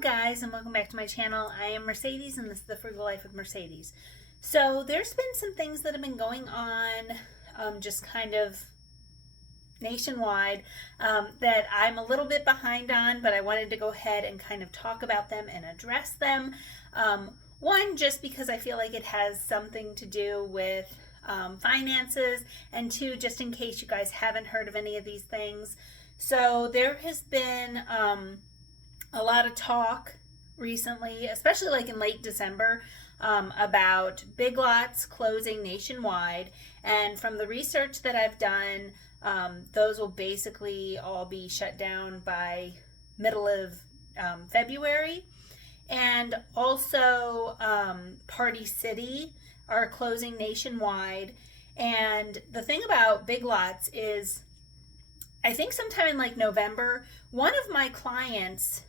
Hello guys and welcome back to my channel. I am Mercedes and this is the Frugal Life with Mercedes. So there's been some things that have been going on just kind of nationwide that I'm a little bit behind on, but I wanted to go ahead and kind of talk about them and address them. One, just because I feel like it has something to do with finances, and two, just in case you guys haven't heard of any of these things. So there has been a lot of talk recently, especially like in late December, about Big Lots closing nationwide. And from the research that I've done, those will basically all be shut down by middle of February. And also Party City are closing nationwide. And the thing about Big Lots is, I think sometime in like November, one of my clients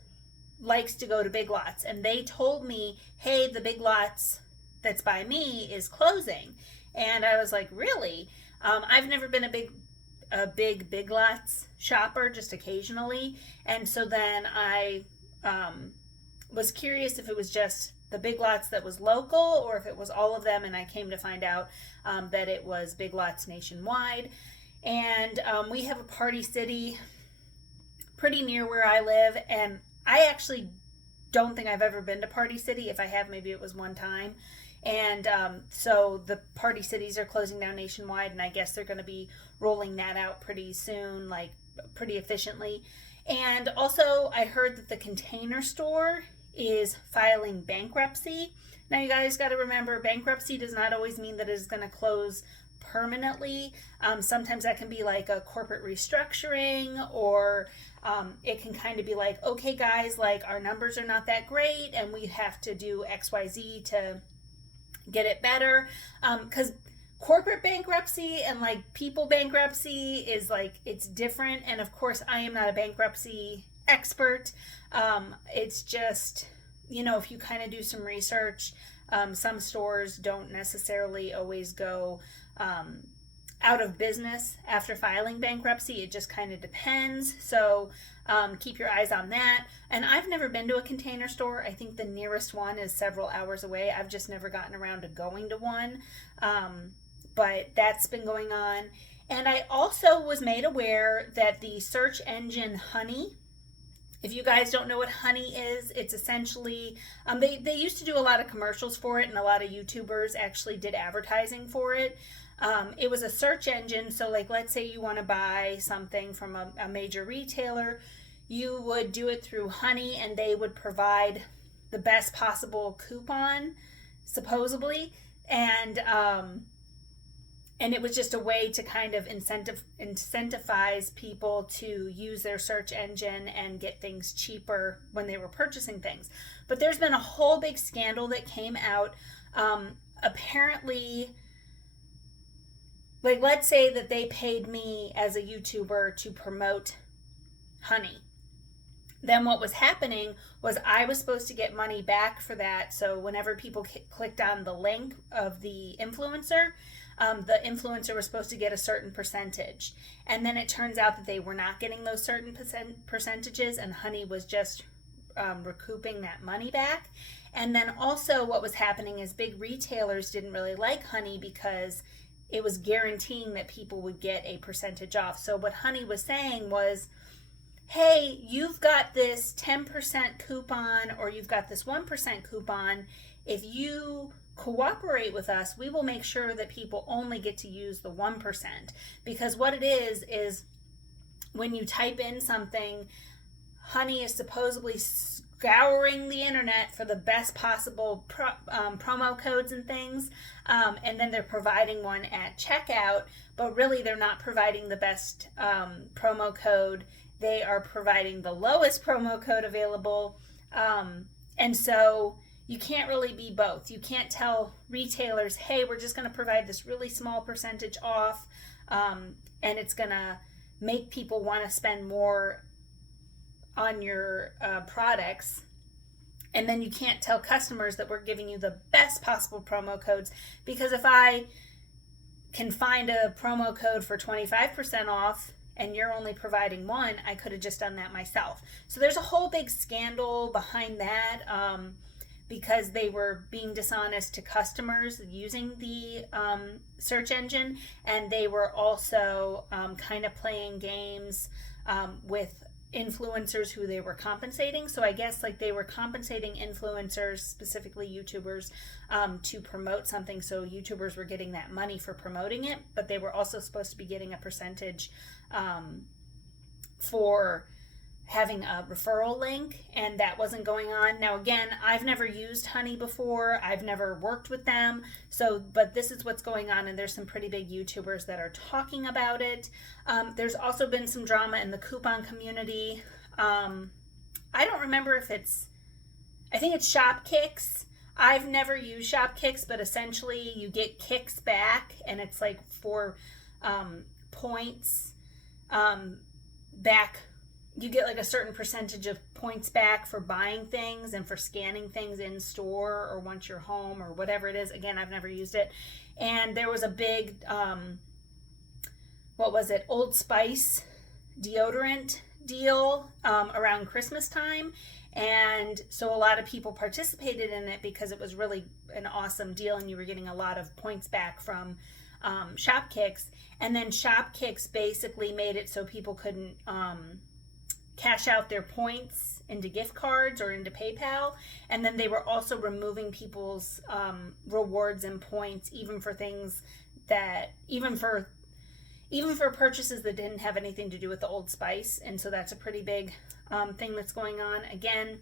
likes to go to Big Lots, and they told me, hey, the Big Lots that's by me is closing. And I was like, really? I've never been a big Lots shopper, just occasionally. And so then I was curious if it was just the Big Lots that was local or if it was all of them, and I came to find out that it was Big Lots nationwide. And we have a Party City pretty near where I live, and I actually don't think I've ever been to Party City. If I have, maybe it was one time. And so the Party Cities are closing down nationwide, and I guess they're going to be rolling that out pretty soon, like pretty efficiently. And also I heard that the Container Store is filing bankruptcy. Now you guys got to remember, bankruptcy does not always mean that it is going to close permanently. Sometimes that can be like a corporate restructuring, or it can kind of be like, okay guys, like our numbers are not that great and we have to do XYZ to get it better. Because corporate bankruptcy and like people bankruptcy is like, it's different. And of course I am not a bankruptcy expert. It's just, you know, if you kind of do some research, some stores don't necessarily always go out of business after filing bankruptcy. It just kind of depends. So keep your eyes on that. And I've never been to a Container Store. I think the nearest one is several hours away. I've just never gotten around to going to one. But that's been going on. And I also was made aware that the search engine Honey, if you guys don't know what Honey is, it's essentially, they used to do a lot of commercials for it, and a lot of YouTubers actually did advertising for it. It was a search engine, so like let's say you want to buy something from a major retailer, you would do it through Honey, and they would provide the best possible coupon, supposedly, and it was just a way to kind of incentivize people to use their search engine and get things cheaper when they were purchasing things. But there's been a whole big scandal that came out. Apparently, like let's say that they paid me as a YouTuber to promote Honey. Then what was happening was I was supposed to get money back for that. So whenever people clicked on the link of the influencer was supposed to get a certain percentage. And then it turns out that they were not getting those certain percentages, and Honey was just recouping that money back. And then also what was happening is big retailers didn't really like Honey because it was guaranteeing that people would get a percentage off. So what Honey was saying was, hey, you've got this 10% coupon or you've got this 1% coupon. If you cooperate with us, we will make sure that people only get to use the 1%. Because what it is when you type in something, Honey is supposedly scouring the internet for the best possible promo codes and things, and then they're providing one at checkout, but really they're not providing the best promo code. They are providing the lowest promo code available, and so you can't really be both. You can't tell retailers, hey, we're just going to provide this really small percentage off, and it's going to make people want to spend more on your products. And then you can't tell customers that we're giving you the best possible promo codes, because if I can find a promo code for 25% off and you're only providing one, I could have just done that myself. So there's a whole big scandal behind that, because they were being dishonest to customers using the search engine, and they were also kind of playing games with influencers who they were compensating. So I guess like they were compensating influencers, specifically YouTubers, to promote something. So YouTubers were getting that money for promoting it, but they were also supposed to be getting a percentage for having a referral link, and that wasn't going on. Now again, I've never used Honey before. I've never worked with them. So, but this is what's going on, and there's some pretty big YouTubers that are talking about it. There's also been some drama in the coupon community. I don't remember if I think it's Shopkicks. I've never used Shopkicks, but essentially you get kicks back, and it's like for points back. You get like a certain percentage of points back for buying things and for scanning things in store or once you're home or whatever it is. Again, I've never used it. And there was a big, Old Spice deodorant deal around Christmas time. And so a lot of people participated in it because it was really an awesome deal and you were getting a lot of points back from Shopkicks. And then Shopkicks basically made it so people couldn't cash out their points into gift cards or into PayPal, and then they were also removing people's rewards and points, even for things that even for purchases that didn't have anything to do with the Old Spice. And so that's a pretty big thing that's going on. Again,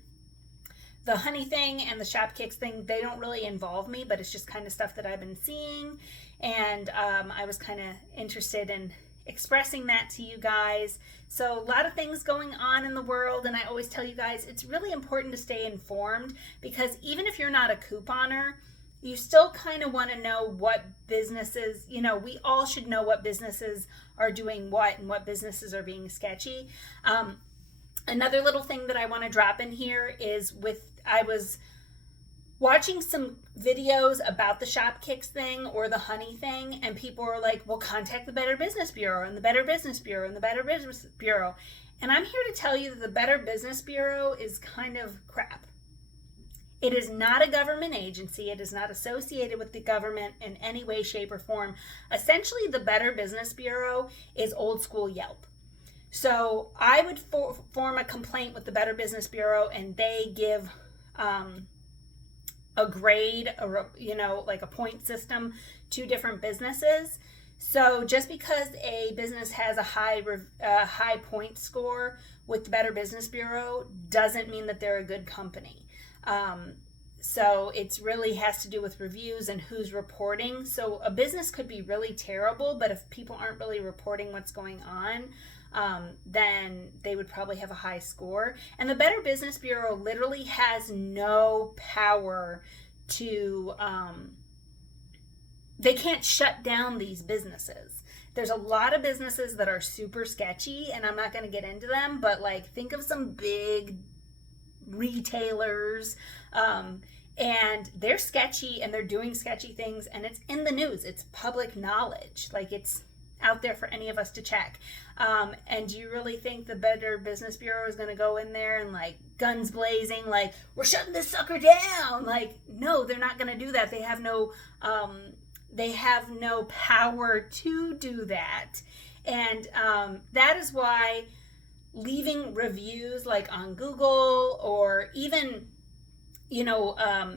the Honey thing and the Shopkicks thing, they don't really involve me, but it's just kind of stuff that I've been seeing, and I was kind of interested in expressing that to you guys. So a lot of things going on in the world, and I always tell you guys it's really important to stay informed, because even if you're not a couponer, you still kind of want to know what businesses, we all should know what businesses are doing what and what businesses are being sketchy. Another little thing that I want to drop in here is I was watching some videos about the Shopkicks thing or the Honey thing, and people were like, well, contact the Better Business Bureau and the Better Business Bureau and the Better Business Bureau. And I'm here to tell you that the Better Business Bureau is kind of crap. It is not a government agency. It is not associated with the government in any way, shape, or form. Essentially, the Better Business Bureau is old school Yelp. So I would form a complaint with the Better Business Bureau, and they give a grade, like a point system to different businesses. So just because a business has a high point score with the Better Business Bureau doesn't mean that they're a good company. So it's really has to do with reviews and who's reporting. So a business could be really terrible, but if people aren't really reporting what's going on, then they would probably have a high score. And the Better Business Bureau literally has no power to, they can't shut down these businesses. There's a lot of businesses that are super sketchy, and I'm not going to get into them, but like think of some big retailers, and they're sketchy and they're doing sketchy things, and it's in the news. It's public knowledge. Like it's out there for any of us to check. And do you really think the Better Business Bureau is going to go in there and like guns blazing, like we're shutting this sucker down? Like, no, they're not going to do that. They have no power to do that. And that is why leaving reviews like on Google, or even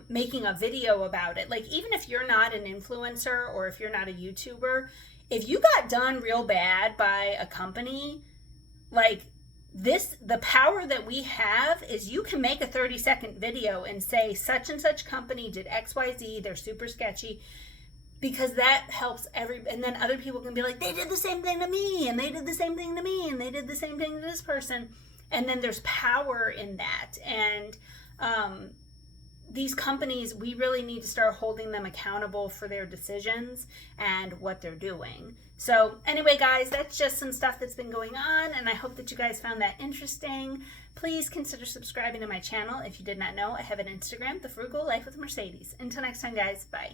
making a video about it, like even if you're not an influencer or if you're not a YouTuber, if you got done real bad by a company, like this, the power that we have is you can make a 30-second video and say such and such company did XYZ, they're super sketchy, because that helps and then other people can be like, they did the same thing to me, and they did the same thing to me, and they did the same thing to this person. And then there's power in that. And these companies, we really need to start holding them accountable for their decisions and what they're doing. So anyway, guys, that's just some stuff that's been going on, and I hope that you guys found that interesting. Please consider subscribing to my channel. If you did not know, I have an Instagram, The Frugal Life with Mercedes. Until next time, guys, bye.